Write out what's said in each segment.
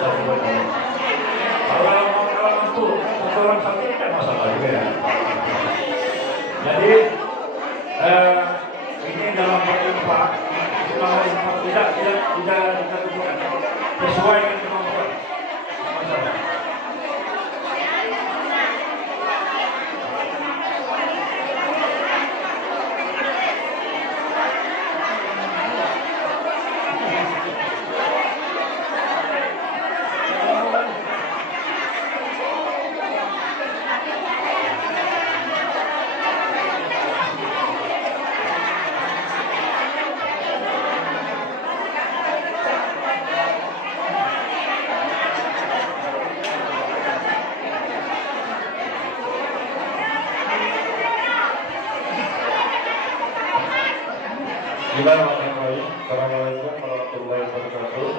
susah sebenarnya. Kalau itu orang satu ini kan masalah juga ya. Jadi ini dalam berinfak, kalau infak tidak tentukan sesuai dengan kemampuan masalah. Assalamualaikum warahmatullahi wabarakatuh.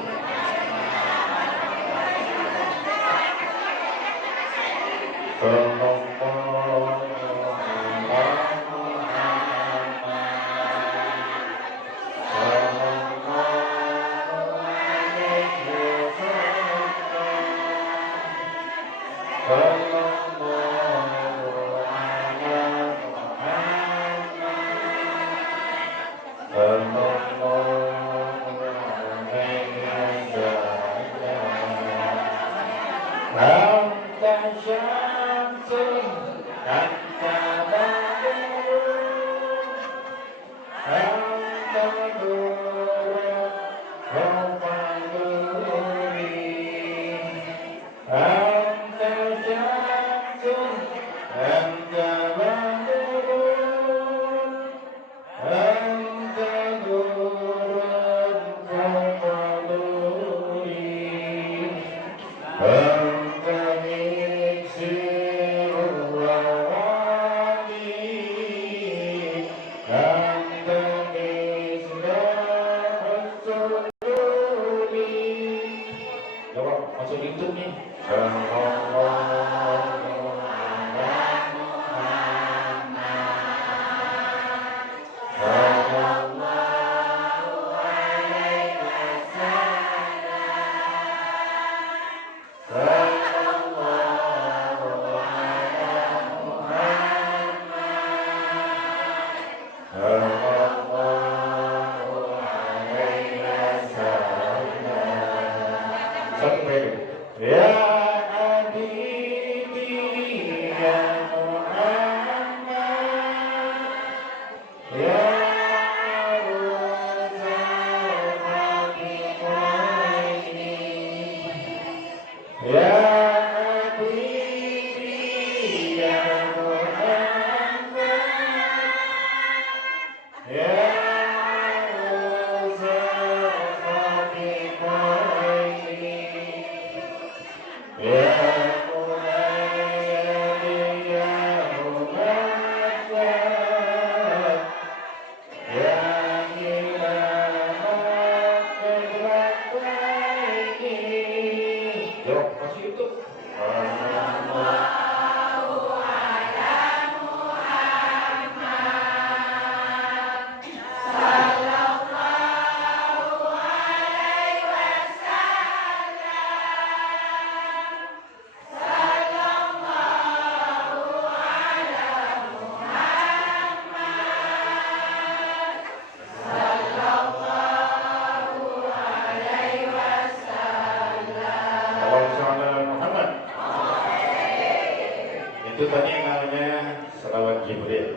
Itu tadi namanya selawat Jibril.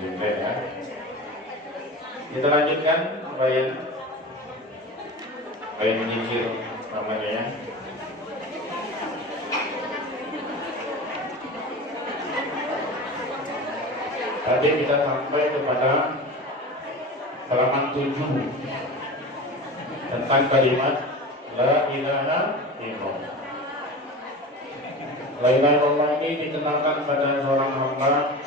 Jibril ya. Kita lanjutkan bayang zikir namanya ya. Tadi kita sampai kepada halaman 7 tentang kalimat La ilaha illallah. La ilaha illallah ini dikenalkan pada seorang hamba,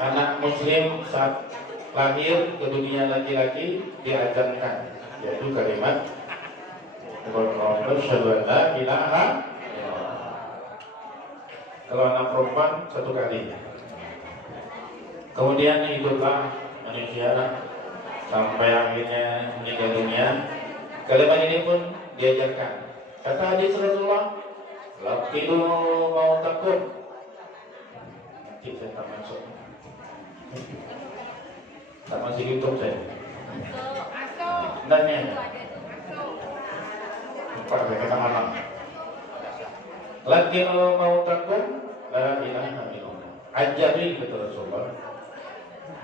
anak muslim saat lahir ke dunia laki-laki diajarkan, yaitu kalimat asyhadu an la ilaha illallah. Kalau anak perempuan 1 kali. Kemudian hiduplah manusia sampai akhirnya meninggal dunia Kalimat ini pun diajarkan. Kata hadis Rasulullah, "Laqidu mautakum." Nanti saya tak masuk. Tak masih YouTube saya. Dan ya. Lupa saya kata malam. Laqidu mautakum, la ilaha illallah. Ajari kata Rasulullah.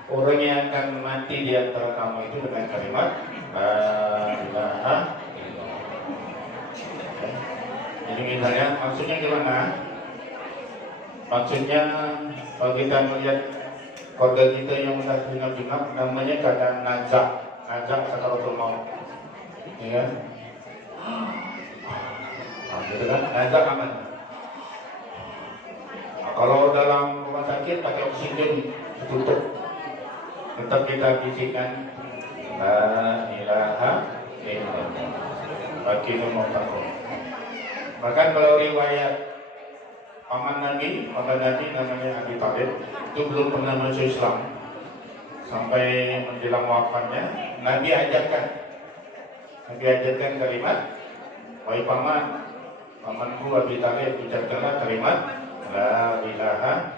Orang yang akan mati di antara kamu itu dengan kalimat la ilaha illallah. Jadi misalnya maksudnya gimana? Maksudnya kalau kita melihat keluarga kita yang sudah genap-genap, namanya keadaan najak sakaratul maut, ya kan? Gitu kan? Najak aman. Nah, kalau dalam rumah sakit pakai oksigen tutup, tetap kita bisikkan la ilaha illallah. Bagi nomor takut. Bahkan kalau riwayat paman Nabi namanya Abi Thalib itu belum pernah masuk Islam sampai menjelang wafatnya. Nabi ajarkan kalimat, wahai pamanku Abi Thalib, ucapkanlah kalimat la ilaha.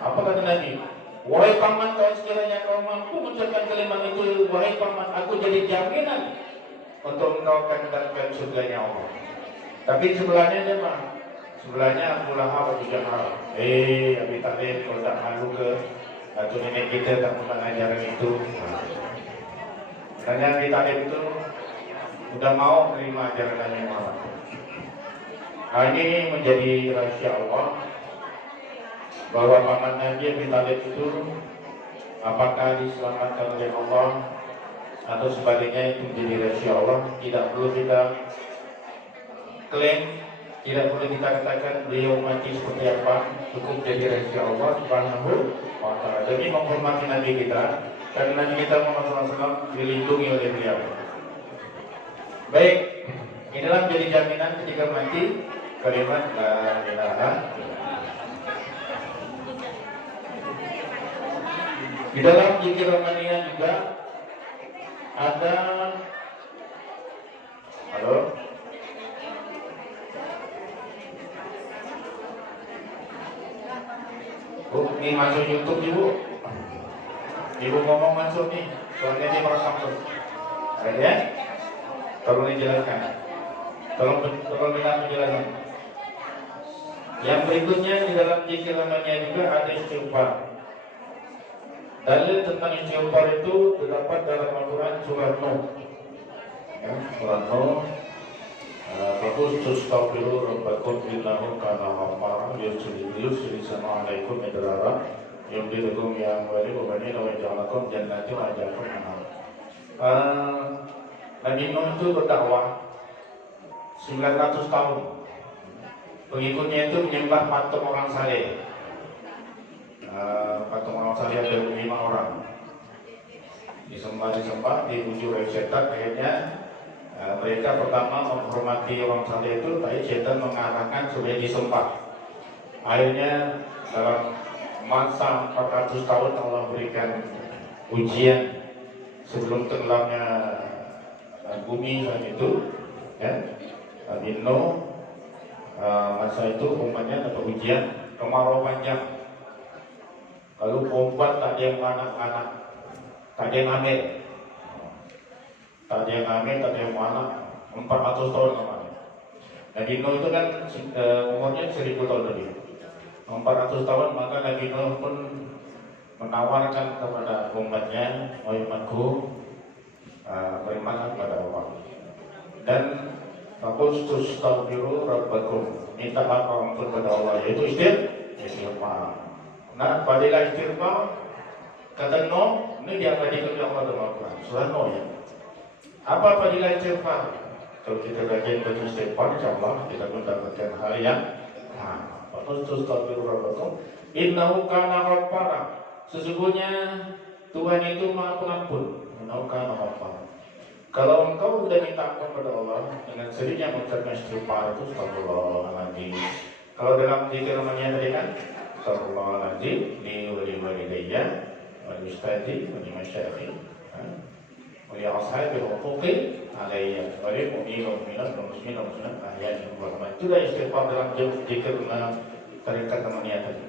Apa kata Nabi? Wahai paman, kalau sekiranya kau mampu mengucapkan kalimat itu, wahai paman, aku jadi jaminan untuk engkau akan mendapatkan surganya Allah. Tapi sebelahnya siapa? Sebelahnya Abu Lahab, Abu Jahal. Abi Thalib, kalau tak malu ke atau nenek kita tak pernah ajaran itu. Sebenarnya Abi Thalib itu sudah mau menerima ajaran Nabi Muhammad. Nah, ini menjadi rahasia Allah bahwa paman Nabi Abi Thalib itu apakah diselamatkan oleh Allah atau sebaliknya, itu menjadi rahasia Allah. Tidak perlu kita klaim, tidak perlu kita katakan beliau mati seperti apa, cukup jadi rahasia Allah Subhanahu wa ta'ala. Demi menghormati Nabi kita, karena Nabi kita Muhammad SAW dilindungi oleh beliau. Baik, inilah menjadi jaminan ketika mati kalimat la ilaha illallah. Di dalam zikir Romania juga ada, halo, Bu, ini masuk YouTube Ibu. Ibu ngomong masuk nih, soalnya ini merekam terus. Ya, tolong dijelaskan. Tolong kita menjelaskan. Yang berikutnya di dalam zikir namanya juga ada istighfar. Dalil tentang istighfar itu terdapat dalam Al-Quran surah Nuh. Ya, surah Nuh. Bagus tustaghfiru rabbakum innahu kana ghaffara yursilis sama alaikum midrara yumdidukum ya amwali wa banina wa yaj'alakum jannatin wa yaj'alakum anhar. Nabi Nuh itu berdakwah 900 tahun. Pengikutnya itu menyembah patung orang saleh. Patung orang saleh ada 5 orang. Disembah, dibujuk oleh setan. Akhirnya mereka pertama menghormati orang saleh itu, tapi setan mengarahkan supaya disembah. Akhirnya dalam masa 400 tahun Allah berikan ujian sebelum tenggelamnya bumi saat itu, ya. Nabi Nuh masa itu umpamanya dapat ujian kemarau panjang, lalu perempuan tak ada yang anak-anak, tak ada yang hamil, tak ada yang anak, 400 tahun lamanya. Nabi Nuh itu kan umurnya 1000 tahun lebih, 400 tahun. Maka Nabi Nuh pun menawarkan kepada umatnya, umatku beriman kepada Allah dan fakustus taghfiru rabbakum, minta ampun kepada Allah, yaitu istighfar. Nah, fadilah istighfar kata Nuh ini diabadikan oleh Allah dalam Al-Quran surah Nuh, ya. Apa fadilah istighfar? Kalau kita rajin baca istighfar, insyaallah kita mendapatkan hal yang fakustus taghfiru rabbakum innahu kana ghaffara, sesungguhnya Tuhan itu Maha Pengampun. Innahu kana ghaffara. Kalau engkau sudah minta ampun kepada Allah dengan seringnya mengucapkan istighfar itu astagfirullahaladzim. Kalau dalam zikir namanya tadi kan astagfirullahaladzim li walidayya wal ustadi wal masyayikh. ولأصحاب الحقوق علي وللمؤمنين والمؤمنات والمسلمين والمسلمات أحياء والأموات. Itulah istighfar dalam zikir tarikat temannya tadi.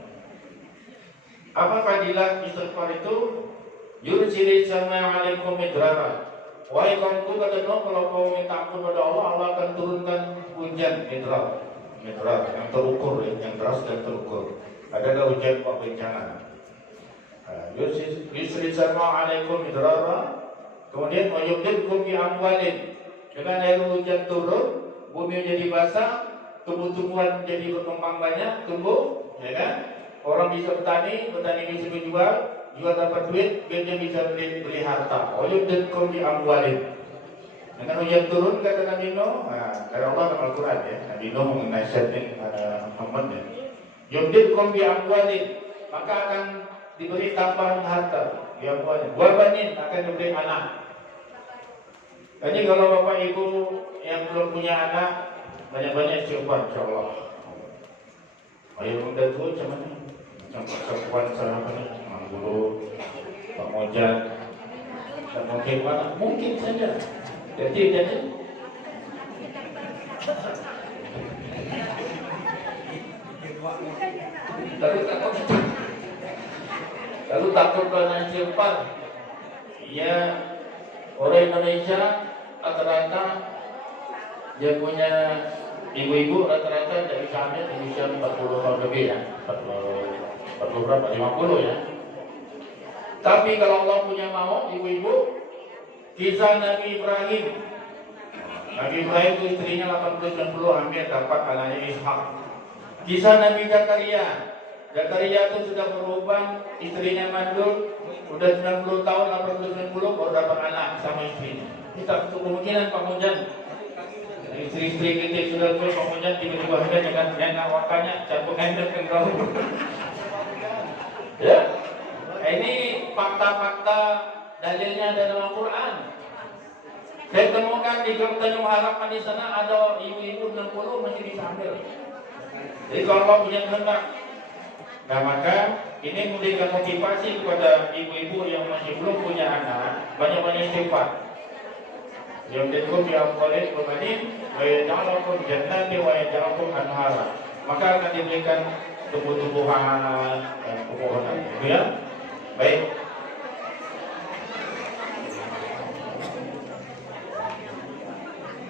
Apa fadilah istighfar itu? Yursilis sama'alaikum midrara. Wahai kaumku, kata Nuh, kalau kau minta ampun pada Allah, Allah akan turunkan hujan midrar yang terukur, yang deras dan terukur. Adalah hujan bencana. Yursilis sama'alaikum midrara. Kemudian wayubdilkum bi amwalin. Dengan air hujan turun, bumi menjadi basah, tumbuh-tumbuhan menjadi berkembang banyak, tumbuh, ya kan? Orang bisa bertani bisa menjual, jual dapat duit, duitnya bisa beli harta. Wayubdilkum bi amwalin. Dengan hujan turun kata Nabi Nuh, dari Allah dalam Al-Quran ya, Nabi Nuh menasihatin Muhammad ya. Yubdilkum bi amwalin, maka akan diberi tambahan harta. Ya buahnya, buah banin akan diberi anak. Jadi kalau bapak ibu yang belum punya anak, banyak-banyak istighfar insyaallah. Ayo muda tua macam mana? Macam perempuan sana ni, Manggulu, Pak Mojan, dan mungkin mana? Mungkin saja. Jadi. Lalu takut karena istighfar. Ya, orang Indonesia rata-rata dia punya ibu-ibu rata-rata dari hamil di usia 40 tahun lebih ya, 40 berapa? 50 ya. Tapi kalau Allah punya mau, ibu-ibu, kisah Nabi Ibrahim. Nabi Ibrahim itu istrinya 80-90 hampir dapat anaknya Ishak. Kisah Nabi Zakaria itu sudah berubah, istrinya mandul, udah 90 tahun, 80-90 baru dapat anak sama istrinya. Kita kemungkinan Pak Mojan, istri-istri kita sudah tua, Pak Mojan tiba-tiba ada dengan yang wakanya campur handle kan kau. Ya, ini fakta-fakta dalilnya ada dalam Al-Quran. Saya temukan di Tanjung Harapan di sana ada ibu-ibu 60 masih bisa hamil. Jadi kalau Allah punya kehendak. Nah maka ini memberikan motivasi kepada ibu-ibu yang masih belum punya anak, banyak-banyak istighfar. Yang dikum yang boleh berbanding, wa yaj'alakum jannati wa yaj'alakum anhara. Maka akan diberikan tumbuh-tumbuhan dan pepohonan. Gitu ya. Baik.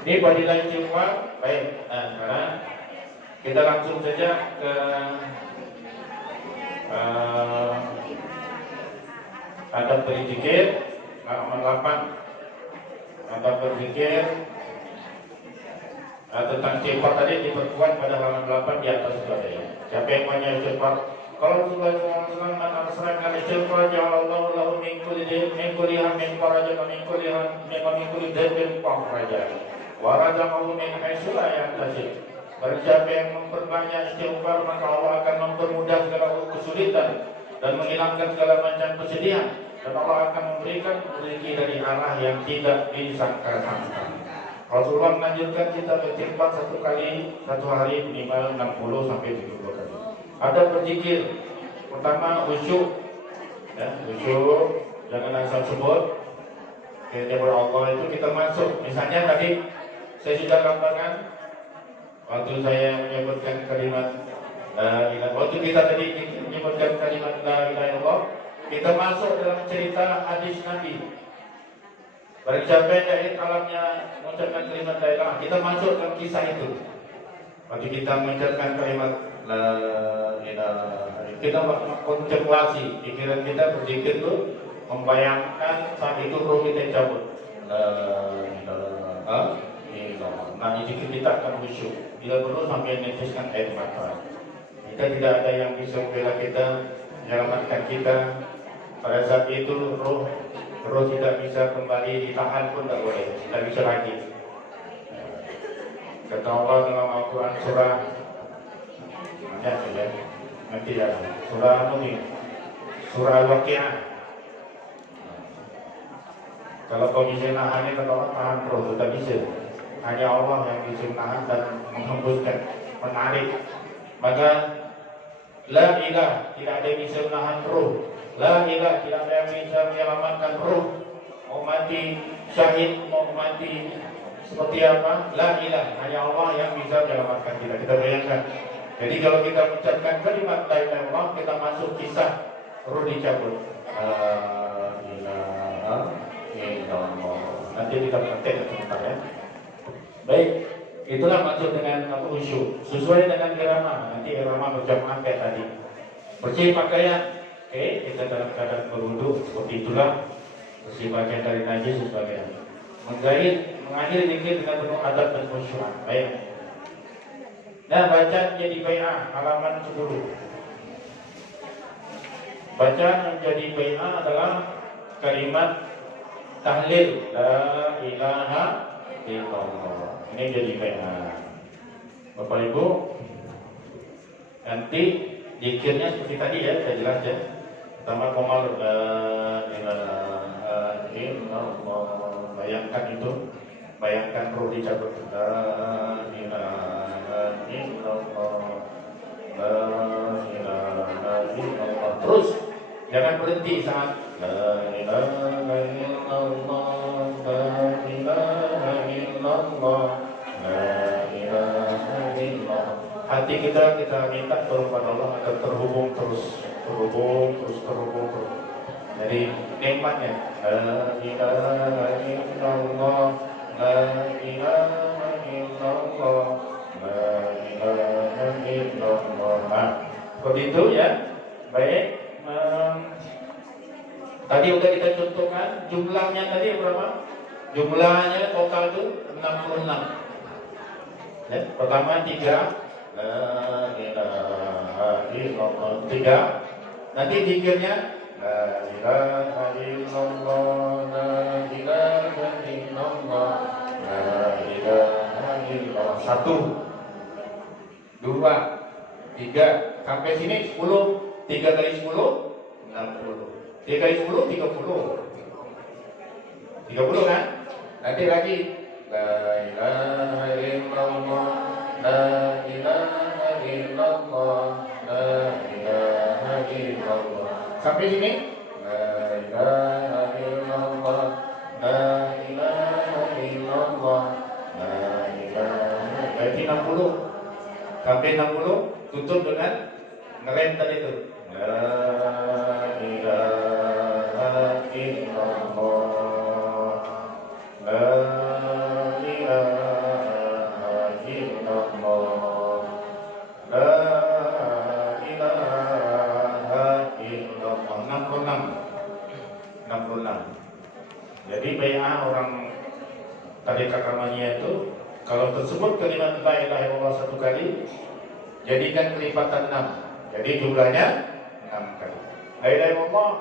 Ini fadilah istighfar. Baik. Nah, sekarang kita langsung saja ke adab berzikir, halaman 8. Adab berzikir tentang istighfar tadi diperkuat pada halaman 8 di atas itu ada ya. Siapa yang punya istighfar? Kalau Rasulullah SAW menasrahkan istighfar, ja'alallahu lahu min kulli hammin farajan wa min kulli dhanbin farajan wa razaqahu min haitsu la yahtasib. Barang siapa yang memperbanyak istighfar, maka Allah akan mempermudah segala kesulitan dan menghilangkan segala macam kesedihan, dan Allah akan memberikan rezeki dari arah yang tidak disangka-sangka. Rasulullah menganjurkan kita beristighfar satu hari minimal 60 sampai 70 kali. Ada berzikir, pertama khusyuk, ya, khusyuk, jangan asal sebut. Ketika Allah itu kita masuk. Misalnya tadi saya sudah gambarkan. Waktu saya menyebutkan kalimat la ilaha, waktu kita tadi menyebutkan kalimat la ilaha illallah, kita masuk dalam cerita hadis Nabi. Barang siapa yang dari alamnya mengucapkan kalimat la ilaha, kita masuk dalam kisah itu. Waktu kita mengucapkan kalimat la ilaha, kita kontemplasi, pikiran kita berzikir itu membayangkan saat itu roh kita cabut. La ilaha illallah. Nah, zikir kita akan khusyuk. Bila perlu sampai meneteskan air mata. Kita tidak ada yang bisa membela kita, menyelamatkan kita. Pada saat itu roh tidak bisa kembali ditahan pun tidak boleh, tidak bisa lagi. Kata Allah dalam Al-Quran surah nanti ya, surah ini, surah Al-Waqi'ah. Kalau kau bisa nahannya, kata Allah tahan roh, tidak bisa. Hanya Allah yang bisa menahan dan menghembuskan, menarik. Maka la ilah, tidak ada yang bisa menahan roh. La ilah, tidak ada yang bisa menyelamatkan roh. Mau mati syahid mau mati seperti apa? La ilaha, hanya Allah yang bisa menyelamatkan kita. Kita bayangkan. Jadi kalau kita mengucapkan kalimat la ilaha illallah, kita masuk kisah roh dicabut. La ilaha illallah. Nanti kita praktek sebentar ya. Baik, itulah maksud dengan khusyuk. Sesuai dengan irama. Nanti irama berjamaah kayak tadi. Bersih pakaian. Oke, kita dalam keadaan berwudu seperti itulah. Bersih pakaian dari najis dan sebagainya. Mengakhiri zikir dengan penuh adab dan khusyuk. Baik. Dan baca menjadi bai'ah halaman 10. Bacaan menjadi bai'ah adalah kalimat tahlil la ilaha illallah. Ini jadi bai'ah. Bapak Ibu, nanti zikirnya seperti tadi ya, saya jelas ya. Pertama komal la ilaha illallah. Bayangkan itu, bayangkan roh dicabut. La ilaha illallah, la ilaha illallah. Terus jangan berhenti saat la ilaha illallah, la ilaha illallah, la ilaha illallah. Hati kita minta kepada Allah agar terhubung terus. Jadi nikmatnya la ilaha illallah, la ilaha illallah, la ilaha illallah. Nah, seperti itu ya. Baik. Tadi udah kita contohkan jumlahnya tadi berapa? Jumlahnya total itu 66. Ya, pertama 3 la ilaha illallah 3. Nanti zikirnya la ilaha illallah, la ilaha illallah, la ilaha illallah. 1 2 3 sampai sini 10. 3 kali 10 60. 3 kali 10 30. 30 kan? Nanti lagi la ilaha illallah, la ilaha illallah, la ilaha illallah. Sampai sini la ilaha illallah, la ilaha illallah, la ilaha. Berarti 60. Sampai 60 tutup dengan ngerem tadi itu. La ilaha illallah, la ilaha illallah, la ilaha illallah. 66. Jadi bai'ah orang tarekat Kamaliyah itu kalau tersebut kalimat la ilaha illallah 1 kali, jadikan kelipatan 6. Jadi jumlahnya 6 kali. La ilaha illallah,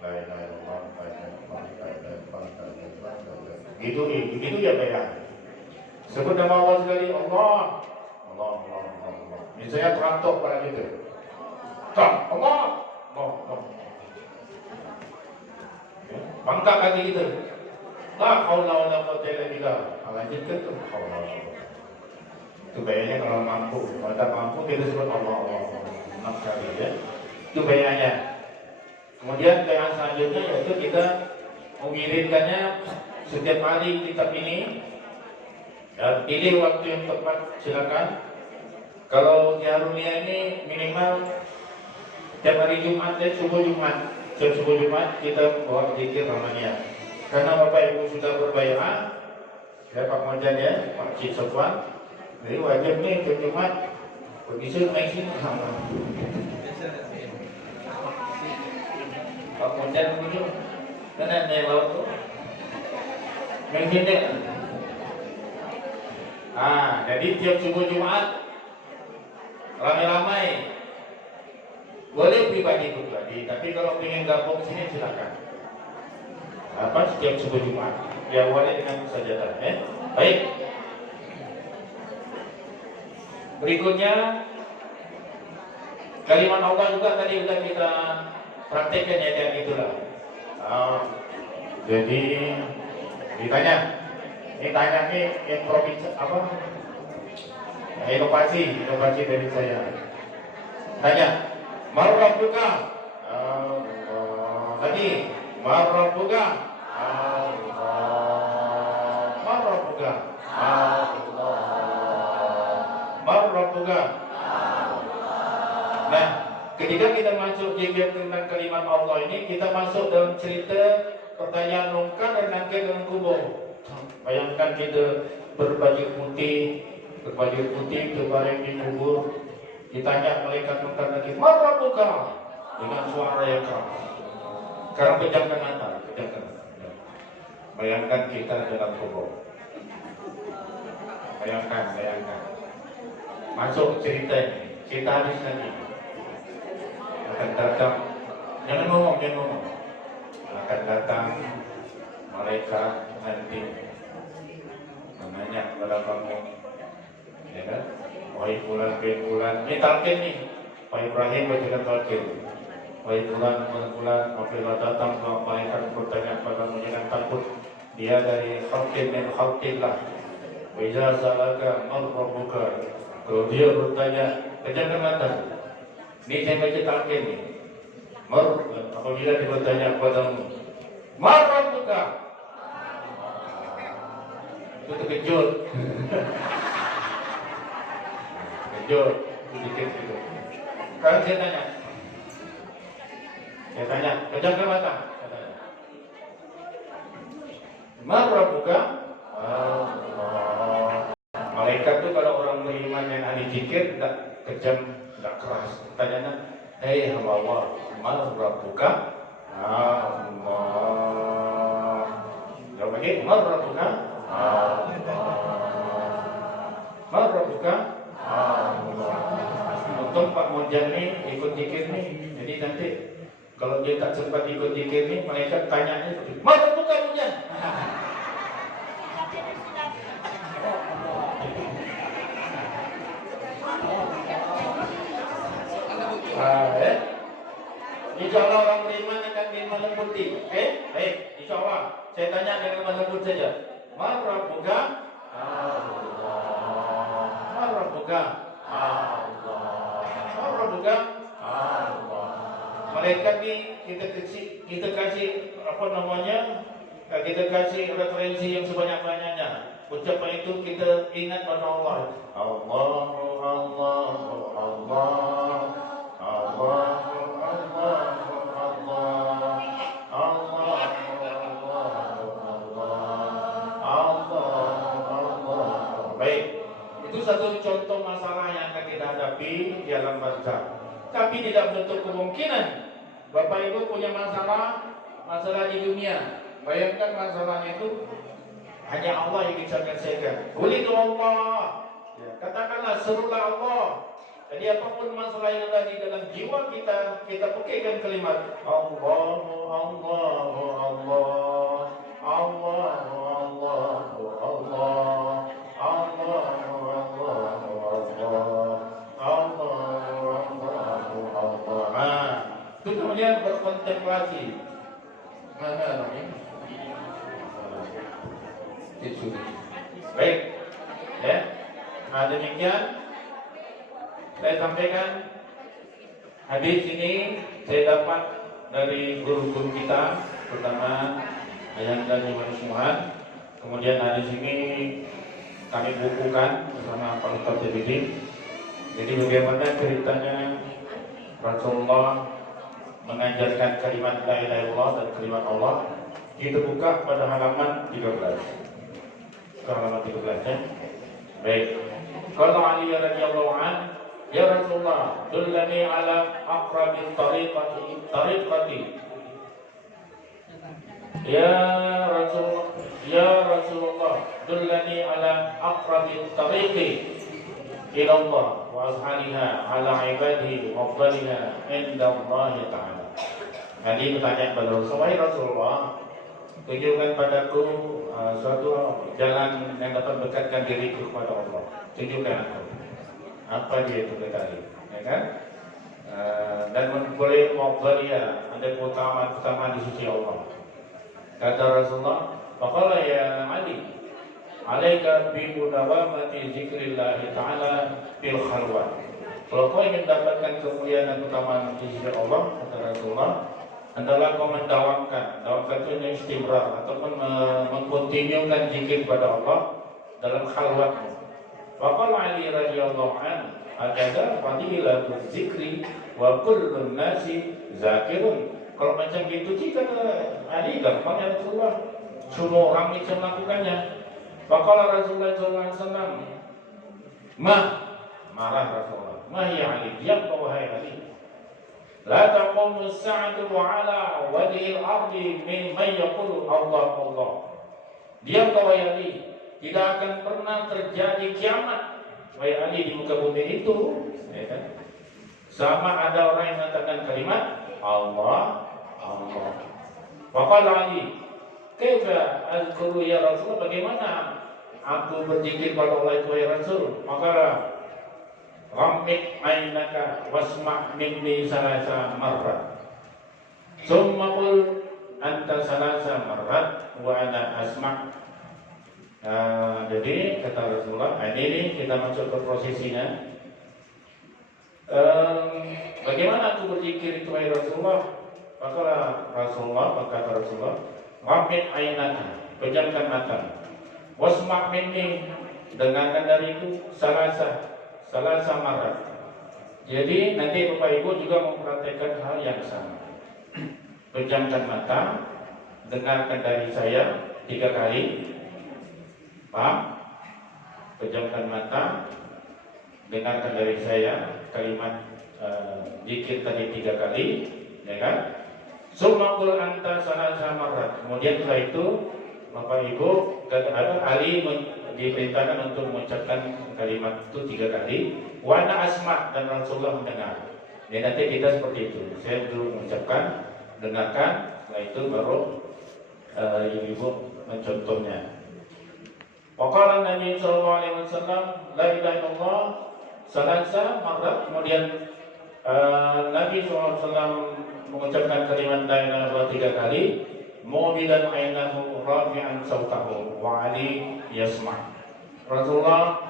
la ilaha illallah, la ilaha illallah, la ilaha illallah, la ilaha illallah. Begitu ya bai'ah. Sebut nama Allah sekali, Allah. Misalnya terantok pada kita. Allah. Bangkak kaki kita. La haula wala quwwata illa billah. Lanjutkan tuh. Itu bayarnya kalau mampu. Kalau tak mampu kita sebut Allah. 6 kali ya. Itu bayarnya. Kemudian bayar selanjutnya yaitu kita mengirimkannya setiap hari kitab ini. Dan pilih waktu yang tepat, silakan. Kalau Jarunia ini minimal setiap hari Jumat dan subuh Jumat. Setiap subuh Jumat kita bawa zikir namanya. Karena Bapak Ibu sudah berbaiat, ya Pak Mojan ya, Pak Cik Sofwan, jadi wajib nih ke Jumat begitu naik sini sama. Pak Mojan begitu, karena naik laut tuh, naik sini. Jadi tiap subuh Jumat ramai-ramai, boleh pribadi, tapi kalau ingin gabung sini silakan. Setiap subuh Jumat diawali dengan sajadah ya. Baik. Berikutnya kalimat Allah juga tadi sudah kita praktekkan ya, dan itulah. Jadi ditanya, ini improvisasi apa? Inovasi dari saya. Tanya, Marrabbuka. Tadi Marrabbuka. Allah. Allah. Man rabbuka? Nah, ketika kita masuk zikir tentang kalimat Allah ini, kita masuk dalam cerita pertanyaan Munkar dan Nakir dalam kubur. Bayangkan kita berbaju putih terbaring di kubur, ditanya malaikat Munkar Nakir, "Man rabbuka?" dengan suara yang keras. Sekarang pejamkan mata. Bayangkan kita dalam kubur. Bayangkan. Masuk cerita ini, cerita hadis nanti. Akan datang, jangan ngomong. Akan datang malaikat nanti, namanya kepada kamu, ya kan? Wahai bulan bin bulan, ini talqin nih. Pak Ibrahim bacakan talqin. Wahai bulan, apabila datang malaikat bertanya padamu, jangan takut. Dia dari khalqin min khalqillah. Wa idza salaka man rabbuka. Kalau dia bertanya, pejamkan mata. Ini saya baca talqin nih. Apabila dia bertanya padamu, man rabbuka? Itu terkejut. Terkejut sedikit gitu. Sekarang saya tanya, pejamkan mata. Man rabbuka? Allah. Malaikat itu kalau orang beriman yang ahli zikir tidak kejam, tidak keras. Tanyanya, hei hamba Allah, man rabbuka? Allah. Jawab lagi, man rabbuka? Allah. Man rabbuka? Allah. Untung Pak Monjan nih ikut zikir nih. Jadi nanti kalau dia tak sempat ikut zikir nih, malaikat tanyanya seperti, man rabbuka Monjan? Insya Allah orang beriman akan lemah lembuti. Baik, insya Allah. Saya tanya dengan lemah lembut saja. Man rabbuka? Allah. Man rabbuka? Allah. Man rabbuka? Allah. Malaikat ni kita kasih apa namanya? Kita kasih referensi yang sebanyak-banyaknya. Ucapan itu kita ingat pada Allah. Allah. Baik, itu satu contoh masalah yang akan kita hadapi di alam barzakh. Tapi tidak menutup kemungkinan Bapak Ibu punya masalah di dunia. Bayangkan masalahnya itu hanya Allah yang bisa menyelesaikan. Boleh ke Allah. Ya, katakanlah serulah Allah. Jadi apapun masalah yang ada di dalam jiwa kita pakaikan kalimat Allah. Itu kemudian berkontemplasi. Mana namanya? Baik, ya. Nah demikian saya sampaikan hadis ini saya dapat dari guru-guru kita, pertama Ayahanda Jiwan Suhan. Kemudian hadis ini kami bukukan bersama Pak Ustadz Jabidi. Jadi bagaimana ceritanya Rasulullah mengajarkan kalimat la ilaha illallah dan kalimat Allah. Kita buka pada halaman 13. Ke halaman 13 ya. Baik. Qala Ali radhiyallahu an, ya Rasulullah, dullani ala aqrabit tariqati. Ya Rasulullah, dullani ala aqrabit tariqi ila Allah wa ashaliha ala ibadihi wa afdaliha inda Allah ta'ala. Jadi bertanya kepada Rasulullah, tunjukkan padaku suatu jalan yang dapat mendekatkan diriku kepada Allah. Tunjukkan aku. Apa dia itu tadi, ya kan? Dan boleh mafdaliyah, ada keutamaan di sisi Allah. Kata Rasulullah, faqala ya Ali, alaika bi mudawamati zikrillah ta'ala bil khalwat. Kalau kau ingin dapatkan kemuliaan dan keutamaan di sisi Allah, kata Rasulullah, adalah kau mendawamkan itu istimrar ataupun mengkontinukan zikir pada Allah dalam khalwatmu. Faqala Ali radhiyallahu anhu, "Hakadha fadilatul zikri wa kullun nasi zakirun." Kalau macam gitu sih kata Ali, gampang ya Rasulullah. Semua orang bisa melakukannya. Faqala Rasulullah sallallahu alaihi wasallam, marah Rasulullah. "Ma ya Ali, diam kau wahai Ali. La taqumu as-sa'atu 'ala wajhi al-ardi mimman yaqulu Allah Allah." Diam kau wahai Ali, tidak akan pernah terjadi kiamat wahai Ali di muka bumi itu, ya kan? Sama ada orang yang mengatakan kalimat Allah Allah. Faqala Ali, "Kaifa azkuru ya Rasulullah, bagaimana aku berzikir pada Allah itu ya Rasul?" Maka Ghammid ainaka wasma' minni salasa marrat. Summa qul anta salasa marrat wa ana asma'. Jadi kata Rasulullah, ini kita masuk ke prosesinya. Bagaimana aku berzikir itu wahai Rasulullah? Maka Rasulullah, berkata Rasulullah, Ghammid ainaka, pejamkan mata. Wasma' minni, dengarkan dariku salasa marrat. Jadi nanti Bapak Ibu juga mempraktekkan hal yang sama. Pejamkan mata, dengarkan dari saya 3 kali. Paham? Pejamkan mata, dengarkan dari saya kalimat zikir tadi 3 kali, ya kan? Summa qul anta salasa marrat. Kemudian setelah itu Bapak Ibu Ali diperintahkan untuk mengucapkan kalimat itu 3 kali. Wa ana asma', dan Rasulullah mendengar. Ya, nanti kita seperti itu. Saya dulu mengucapkan, dengarkan, setelah itu baru ibu mencontohnya. Waqala Nabi sallallahu alaihi wasallam, la ilaha illallah salasa marrat. Kemudian Nabi sallallahu alaihi wasallam mengucapkan kalimat la ilaha illallah 3 kali. Mu'bidan ainahu rafi'an sautahu wa Ali yasma'. Rasulullah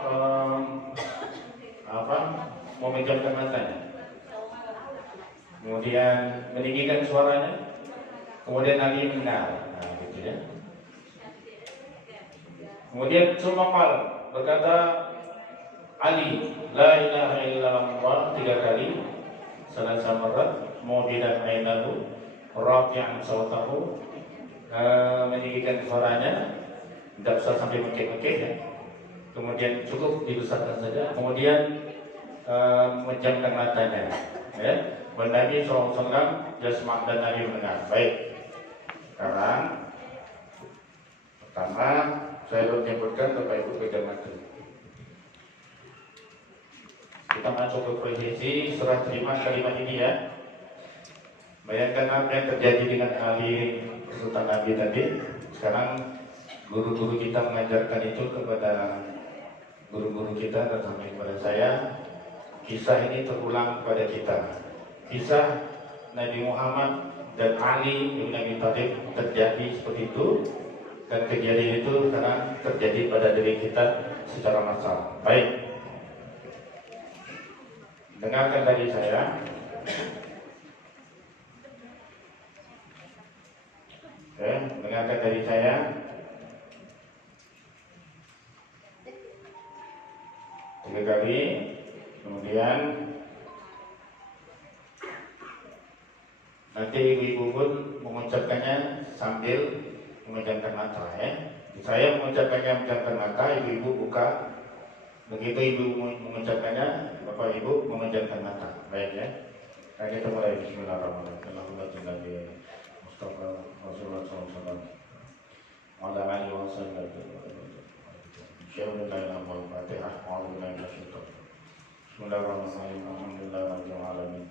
memejamkan matanya, kemudian meninggikan suaranya, kemudian Ali mendengar. Gitu ya. Kemudian Sumakal berkata Ali, la ilaha illallah 3 kali, salasa marrat, mu'bidan ainahu rafi'an sautahu, meninggikan suaranya, tidak usah sampai mekek-mekek ya. Kemudian cukup dibesarkan saja. Kemudian memejamkan matanya, ya. Nabi SAW jasma' dan Nabi mendengar. Baik. Sekarang pertama saya belum menyebutkan Bapak Ibu pegang mata. Kita masuk ke prosesi serah terima kalimat ini ya. Bayangkan apa yang terjadi dengan Ali Sultan Nabi tadi. Sekarang guru-guru kita mengajarkan itu kepada guru-guru kita dan sampai kepada saya. Kisah ini terulang kepada kita. Kisah Nabi Muhammad dan Ali bin Abi Thalib terjadi seperti itu, dan kejadian itu sekarang terjadi pada diri kita secara massal. Baik, dengarkan dari saya. Oke, dengarkan dari saya. Tiga kali. Kemudian nanti ibu-ibu pun mengucapkannya sambil memejamkan mata ya. Saya mengucapkannya memejamkan mata, ibu-ibu buka. Begitu ibu mengucapkannya, Bapak Ibu memejamkan mata. Baik ya. Nah, kita mulai. Bismillahirrahmanirrahim. Alhamdulillah. Mustafa Rasulullah SAW. Ala alihi wa sallam. Al-Fatihah. Bismillahirrahmanirrahim. Alhamdulillahirabbil alamin.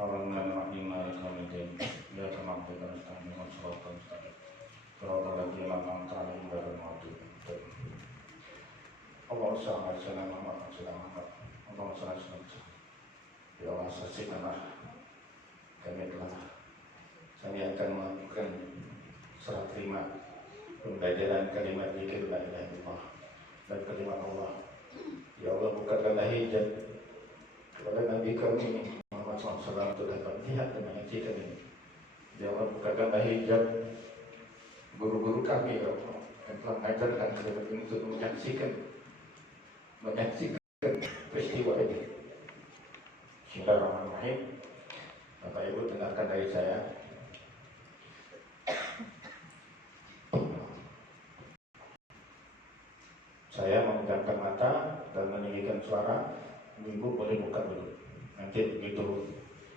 Ar-Rahmanir-Rahim. Maliki yaumiddin. Iyyaka na'budu wa iyyaka nasta'in. Shiratal mustaqim. Shiratal ladzina an'amta 'alaihim ghairil maghdubi 'alaihim. Allahumma shalli 'ala sayyidina Muhammad wa ala Allahumma shalli 'ala sayyidina. Ya Allah, saksikanlah kami akan melakukan serah terima pembelajaran kalimat zikir la ilaha illallah dan kalimat Allah. Ya Allah, bukakanlah hijab kepada Nabi kami Muhammad SAW untuk dapat lihat dan mengaji kami. Ya Allah, bukakanlah hijab guru-guru kami, ya Allah, dan telah mengajarkan kalimat ini untuk menyaksikan peristiwa ini. Bismillahirrahmanirrahim. Bapak Ibu dengarkan dari saya. Saya memejamkan mata dan meninggikan suara. Ibu boleh buka dulu. Nanti begitu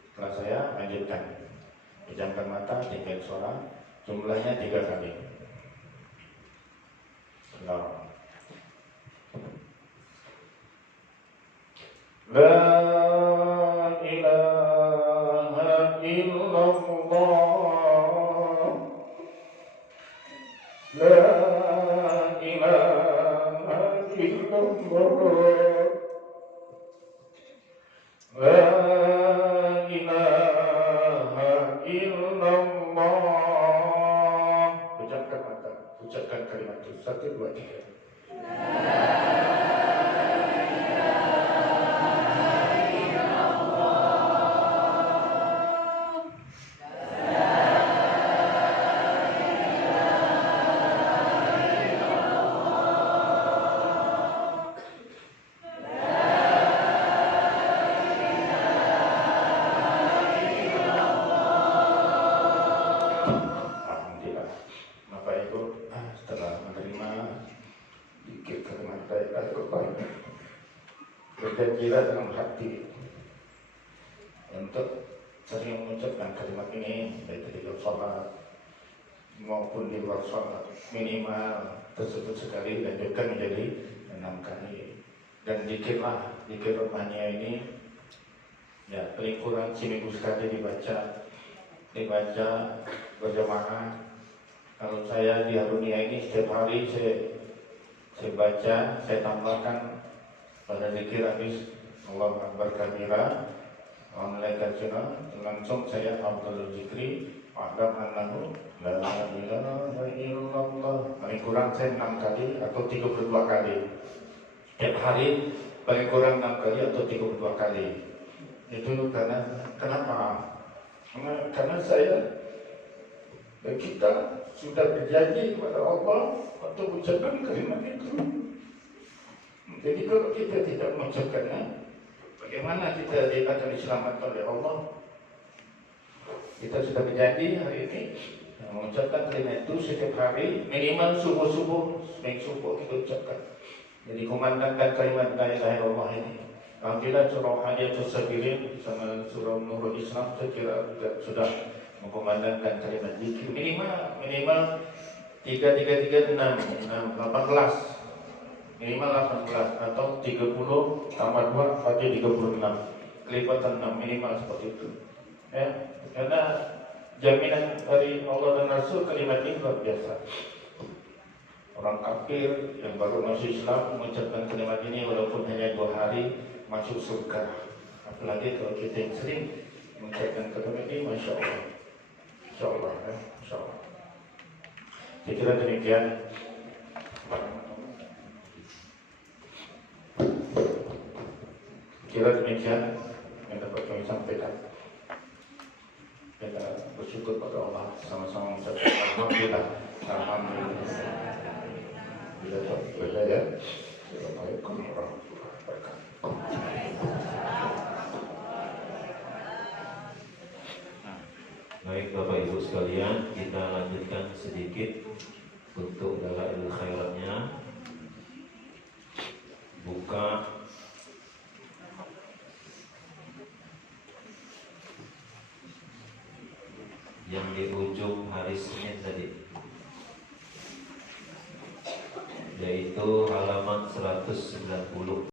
setelah saya lanjutkan. Pejamkan mata, tinggikan suara. Jumlahnya 3 kali. La ilaha illallah. La ilaha illallah. La ilaha illallah. Pejamkan mata, ucapkan kalimat itu 1, 2, 3. Alhamdulillah. Bapak Ibu setelah menerima dikir kalimat dari Quran, berjanjilah dalam hati untuk sering mengucapkan kalimat ini baik ketika sholat maupun di luar sholat, minimal tersebut sekali dan juga menjadi 6 kali. Dan dikirlah, dikir rumahnya ini ya paling kurang seminggu sekali dibaca berjamaah. Kalau saya di Harunia ini setiap hari saya baca, saya tambahkan pada zikir habis Allahu Akbar kabira wa malaikatuh, langsung saya afdhalul zikri wa'lam annahu la ilaha illallah. Paling kurang saya 6 kali atau 32 kali. Setiap hari paling kurang 6 kali atau 32 kali. Itu kenapa? Karena kita sudah berjanji kepada Allah untuk mengucapkan kalimat itu. Jadi kalau kita tidak mengucapkannya, bagaimana kita akan diselamatkan oleh Allah? Kita sudah berjanji hari ini mengucapkan kalimat itu setiap hari, minimal subuh-subuh, seming subuh kita ucapkan. Jadi kumandangkan kalimat la ilaha illallah ini. Alhamdulillah surah Hadiyatus Sabirin sama surah Nurul Islam saya kira juga sudah mengkumandangkan kalimat zikir minimal 3, 3, 3, 6, 18 minimal 18 atau 30 tambah 2 pada 36 kelipatan 6 minimal seperti itu ya, karena jaminan dari Allah dan Rasul kalimat ini luar biasa. Orang kafir yang baru masuk Islam mengucapkan kalimat ini walaupun hanya 2 hari masuk surga. Apalagi kalau kita yang sering mengucapkan kalimat ini, Masya Allah. Insya Allah, ya. Insya Allah. Saya kira demikian. Yang dapat kami sampaikan. Kita bersyukur pada Allah sama-sama mengucapkan Alhamdulillah. Alhamdulillah. Bila ya. Assalamualaikum warahmatullahi wabarakatuh. Baik Bapak Ibu sekalian, kita lanjutkan sedikit untuk dalail khairatnya. Buka yang di ujung hari Senin tadi, yaitu halaman 190.